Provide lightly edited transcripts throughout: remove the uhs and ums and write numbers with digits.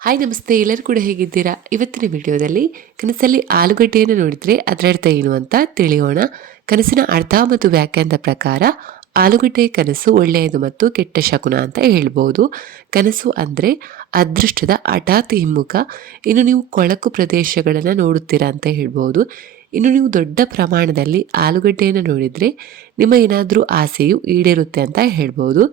Hi ನಮಸ್ತೆ, ಎಲ್ಲರೂ ಕೂಡ ಹೇಗಿದ್ದೀರಾ? ಇವತ್ತಿನ ವಿಡಿಯೋದಲ್ಲಿ ಕನಸಲ್ಲಿ ಆಲೂಗಡ್ಡೆಯನ್ನು ನೋಡಿದರೆ ಅದರ ಅರ್ಥ ಏನು ಅಂತ ತಿಳಿಯೋಣ. ಕನಸಿನ ಅರ್ಥ ಮತ್ತು ವ್ಯಾಖ್ಯಾನದ ಪ್ರಕಾರ ಆಲೂಗಡ್ಡೆ ಕನಸು ಒಳ್ಳೆಯದು ಮತ್ತು ಕೆಟ್ಟ ಶಕುನ ಅಂತ ಹೇಳ್ಬೋದು. ಕನಸು ಅಂದರೆ ಅದೃಷ್ಟದ ಹಠಾತ್ ಹಿಮ್ಮುಖ. ಇನ್ನು ನೀವು ಕೊಳಕು ಪ್ರದೇಶಗಳನ್ನು ನೋಡುತ್ತೀರಾ ಅಂತ ಹೇಳ್ಬೋದು. ಇನ್ನು ನೀವು ದೊಡ್ಡ ಪ್ರಮಾಣದಲ್ಲಿ ಆಲೂಗಡ್ಡೆಯನ್ನು ನೋಡಿದರೆ ನಿಮ್ಮ ಏನಾದರೂ ಆಸೆಯು ಈಡೇರುತ್ತೆ ಅಂತ ಹೇಳ್ಬೋದು.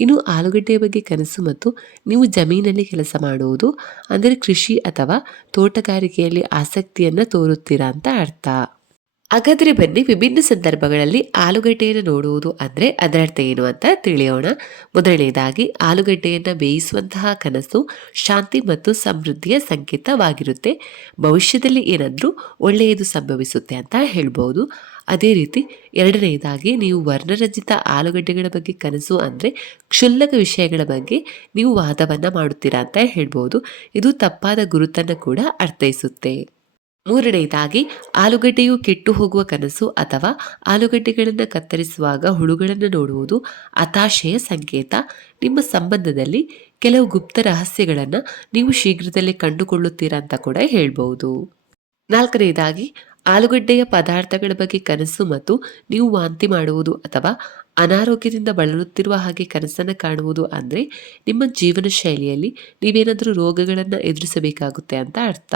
ಇನ್ನು ಆಲೂಗಡ್ಡೆಯ ಬಗ್ಗೆ ಕನಸು ಮತ್ತು ನೀವು ಜಮೀನಲ್ಲಿ ಕೆಲಸ ಮಾಡುವುದು ಅಂದರೆ ಕೃಷಿ ಅಥವಾ ತೋಟಗಾರಿಕೆಯಲ್ಲಿ ಆಸಕ್ತಿಯನ್ನು ತೋರುತ್ತೀರಾ ಅಂತ ಅರ್ಥ. ಹಾಗಾದರೆ ಬನ್ನಿ, ವಿಭಿನ್ನ ಸಂದರ್ಭಗಳಲ್ಲಿ ಆಲೂಗಡ್ಡೆಯನ್ನು ನೋಡುವುದು ಅಂದರೆ ಅದರ ಅರ್ಥ ಏನು ಅಂತ ತಿಳಿಯೋಣ. ಮೊದಲನೆಯದಾಗಿ, ಆಲೂಗಡ್ಡೆಯನ್ನು ಬೇಯಿಸುವಂತಹ ಕನಸು ಶಾಂತಿ ಮತ್ತು ಸಮೃದ್ಧಿಯ ಸಂಕೇತವಾಗಿರುತ್ತೆ. ಭವಿಷ್ಯದಲ್ಲಿ ಏನಾದರೂ ಒಳ್ಳೆಯದು ಸಂಭವಿಸುತ್ತೆ ಅಂತ ಹೇಳ್ಬೋದು. ಅದೇ ರೀತಿ ಎರಡನೆಯದಾಗಿ, ನೀವು ವರ್ಣರಂಜಿತ ಆಲೂಗಡ್ಡೆಗಳ ಬಗ್ಗೆ ಕನಸು ಅಂದರೆ ಕ್ಷುಲ್ಲಕ ವಿಷಯಗಳ ಬಗ್ಗೆ ನೀವು ವಾದವನ್ನು ಮಾಡುತ್ತೀರಾ ಅಂತ ಹೇಳ್ಬೋದು. ಇದು ತಪ್ಪಾದ ಗುರುತನ್ನು ಕೂಡ ಅರ್ಥೈಸುತ್ತೆ. ಮೂರನೆಯದಾಗಿ, ಆಲೂಗಡ್ಡೆಯು ಕೆಟ್ಟು ಹೋಗುವ ಕನಸು ಅಥವಾ ಆಲೂಗಡ್ಡೆಗಳನ್ನು ಕತ್ತರಿಸುವಾಗ ಹುಳುಗಳನ್ನು ನೋಡುವುದು ಹತಾಶೆಯ ಸಂಕೇತ. ನಿಮ್ಮ ಸಂಬಂಧದಲ್ಲಿ ಕೆಲವು ಗುಪ್ತ ರಹಸ್ಯಗಳನ್ನು ನೀವು ಶೀಘ್ರದಲ್ಲೇ ಕಂಡುಕೊಳ್ಳುತ್ತೀರಾ ಅಂತ ಕೂಡ ಹೇಳ್ಬೋದು. ನಾಲ್ಕನೆಯದಾಗಿ, ಆಲೂಗಡ್ಡೆಯ ಪದಾರ್ಥಗಳ ಬಗ್ಗೆ ಕನಸು ಮತ್ತು ನೀವು ವಾಂತಿ ಮಾಡುವುದು ಅಥವಾ ಅನಾರೋಗ್ಯದಿಂದ ಬಳಲುತ್ತಿರುವ ಹಾಗೆ ಕನಸನ್ನು ಕಾಣುವುದು ಅಂದರೆ ನಿಮ್ಮ ಜೀವನ ಶೈಲಿಯಲ್ಲಿ ನೀವೇನಾದರೂ ರೋಗಗಳನ್ನು ಎದುರಿಸಬೇಕಾಗುತ್ತೆ ಅಂತ ಅರ್ಥ.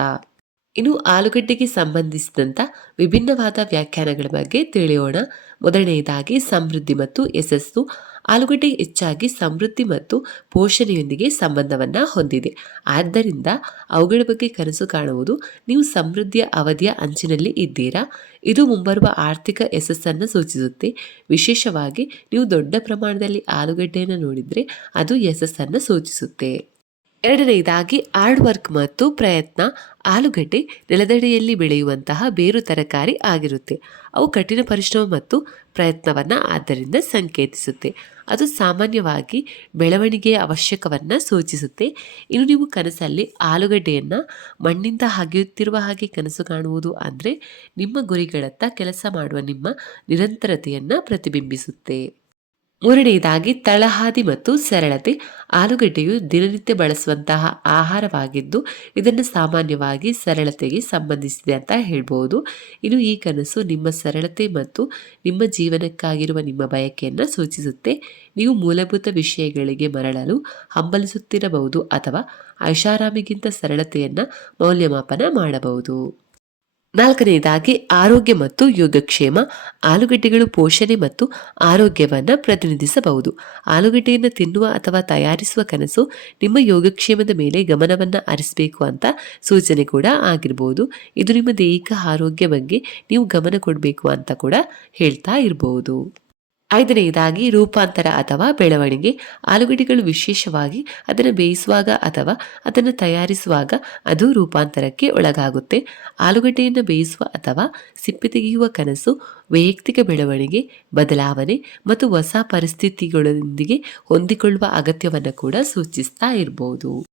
ಇನ್ನು ಆಲೂಗಡ್ಡೆಗೆ ಸಂಬಂಧಿಸಿದಂಥ ವಿಭಿನ್ನವಾದ ವ್ಯಾಖ್ಯಾನಗಳ ಬಗ್ಗೆ ತಿಳಿಯೋಣ. ಮೊದಲನೆಯದಾಗಿ, ಸಮೃದ್ಧಿ ಮತ್ತು ಯಶಸ್ಸು. ಆಲೂಗಡ್ಡೆ ಹೆಚ್ಚಾಗಿ ಸಮೃದ್ಧಿ ಮತ್ತು ಪೋಷಣೆಯೊಂದಿಗೆ ಸಂಬಂಧವನ್ನು ಹೊಂದಿದೆ. ಆದ್ದರಿಂದ ಅವುಗಳ ಬಗ್ಗೆ ಕನಸು ಕಾಣುವುದು ನೀವು ಸಮೃದ್ಧಿಯ ಅವಧಿಯ ಅಂಚಿನಲ್ಲಿ ಇದ್ದೀರಾ. ಇದು ಮುಂಬರುವ ಆರ್ಥಿಕ ಯಶಸ್ಸನ್ನು ಸೂಚಿಸುತ್ತೆ. ವಿಶೇಷವಾಗಿ ನೀವು ದೊಡ್ಡ ಪ್ರಮಾಣದಲ್ಲಿ ಆಲೂಗಡ್ಡೆಯನ್ನು ನೋಡಿದರೆ ಅದು ಯಶಸ್ಸನ್ನು ಸೂಚಿಸುತ್ತೆ. ಎರಡನೆಯದಾಗಿ, ಹಾರ್ಡ್ ವರ್ಕ್ ಮತ್ತು ಪ್ರಯತ್ನ. ಆಲೂಗಡ್ಡೆ ನೆಲದಡಿಯಲ್ಲಿ ಬೆಳೆಯುವಂತಹ ಬೇರು ತರಕಾರಿ ಆಗಿರುತ್ತೆ. ಅವು ಕಠಿಣ ಪರಿಶ್ರಮ ಮತ್ತು ಪ್ರಯತ್ನವನ್ನು ಆದ್ದರಿಂದ ಸಂಕೇತಿಸುತ್ತೆ. ಅದು ಸಾಮಾನ್ಯವಾಗಿ ಬೆಳವಣಿಗೆಯ ಅವಶ್ಯಕವನ್ನು ಸೂಚಿಸುತ್ತೆ. ಇನ್ನು ನೀವು ಕನಸಲ್ಲಿ ಆಲೂಗಡ್ಡೆಯನ್ನು ಮಣ್ಣಿಂದ ಹಗೆಯುತ್ತಿರುವ ಹಾಗೆ ಕನಸು ಕಾಣುವುದು ಅಂದರೆ ನಿಮ್ಮ ಗುರಿಗಳತ್ತ ಕೆಲಸ ಮಾಡುವ ನಿಮ್ಮ ನಿರಂತರತೆಯನ್ನು ಪ್ರತಿಬಿಂಬಿಸುತ್ತೆ. ಮೂರನೆಯದಾಗಿ, ತಳಹಾದಿ ಮತ್ತು ಸರಳತೆ. ಆಲೂಗಡ್ಡೆಯು ದಿನನಿತ್ಯ ಬಳಸುವಂತಹ ಆಹಾರವಾಗಿದ್ದು ಇದನ್ನು ಸಾಮಾನ್ಯವಾಗಿ ಸರಳತೆಗೆ ಸಂಬಂಧಿಸಿದೆ ಅಂತ ಹೇಳ್ಬೋದು. ಇನ್ನು ಈ ಕನಸು ನಿಮ್ಮ ಸರಳತೆ ಮತ್ತು ನಿಮ್ಮ ಜೀವನಕ್ಕಾಗಿರುವ ನಿಮ್ಮ ಬಯಕೆಯನ್ನು ಸೂಚಿಸುತ್ತೆ. ನೀವು ಮೂಲಭೂತ ವಿಷಯಗಳಿಗೆ ಮರಳಲು ಹಂಬಲಿಸುತ್ತಿರಬಹುದು ಅಥವಾ ಐಷಾರಾಮಿಗಿಂತ ಸರಳತೆಯನ್ನು ಮೌಲ್ಯಮಾಪನ ಮಾಡಬಹುದು. ನಾಲ್ಕನೆಯದಾಗಿ, ಆರೋಗ್ಯ ಮತ್ತು ಯೋಗಕ್ಷೇಮ. ಆಲೂಗಡ್ಡೆಗಳು ಪೋಷಣೆ ಮತ್ತು ಆರೋಗ್ಯವನ್ನು ಪ್ರತಿನಿಧಿಸಬಹುದು. ಆಲೂಗಡ್ಡೆಯನ್ನು ತಿನ್ನುವ ಅಥವಾ ತಯಾರಿಸುವ ಕನಸು ನಿಮ್ಮ ಯೋಗಕ್ಷೇಮದ ಮೇಲೆ ಗಮನವನ್ನು ಹರಿಸಬೇಕು ಅಂತ ಸೂಚನೆ ಕೂಡ ಆಗಿರ್ಬೋದು. ಇದು ನಿಮ್ಮ ದೈಹಿಕ ಆರೋಗ್ಯ ಬಗ್ಗೆ ನೀವು ಗಮನ ಕೊಡಬೇಕು ಅಂತ ಕೂಡ ಹೇಳ್ತಾ ಇರಬಹುದು. ಐದನೆಯದಾಗಿ, ರೂಪಾಂತರ ಅಥವಾ ಬೆಳವಣಿಗೆ. ಆಲೂಗಡ್ಡೆಗಳು ವಿಶೇಷವಾಗಿ ಅದನ್ನು ಬೇಯಿಸುವಾಗ ಅಥವಾ ಅದನ್ನು ತಯಾರಿಸುವಾಗ ಅದು ರೂಪಾಂತರಕ್ಕೆ ಒಳಗಾಗುತ್ತೆ. ಆಲೂಗಡ್ಡೆಯನ್ನು ಬೇಯಿಸುವ ಅಥವಾ ಸಿಪ್ಪೆ ತೆಗೆಯುವ ಕನಸು ವೈಯಕ್ತಿಕ ಬೆಳವಣಿಗೆ, ಬದಲಾವಣೆ ಮತ್ತು ಹೊಸ ಪರಿಸ್ಥಿತಿಗಳೊಂದಿಗೆ ಹೊಂದಿಕೊಳ್ಳುವ ಅಗತ್ಯವನ್ನು ಕೂಡ ಸೂಚಿಸ್ತಾ ಇರಬಹುದು.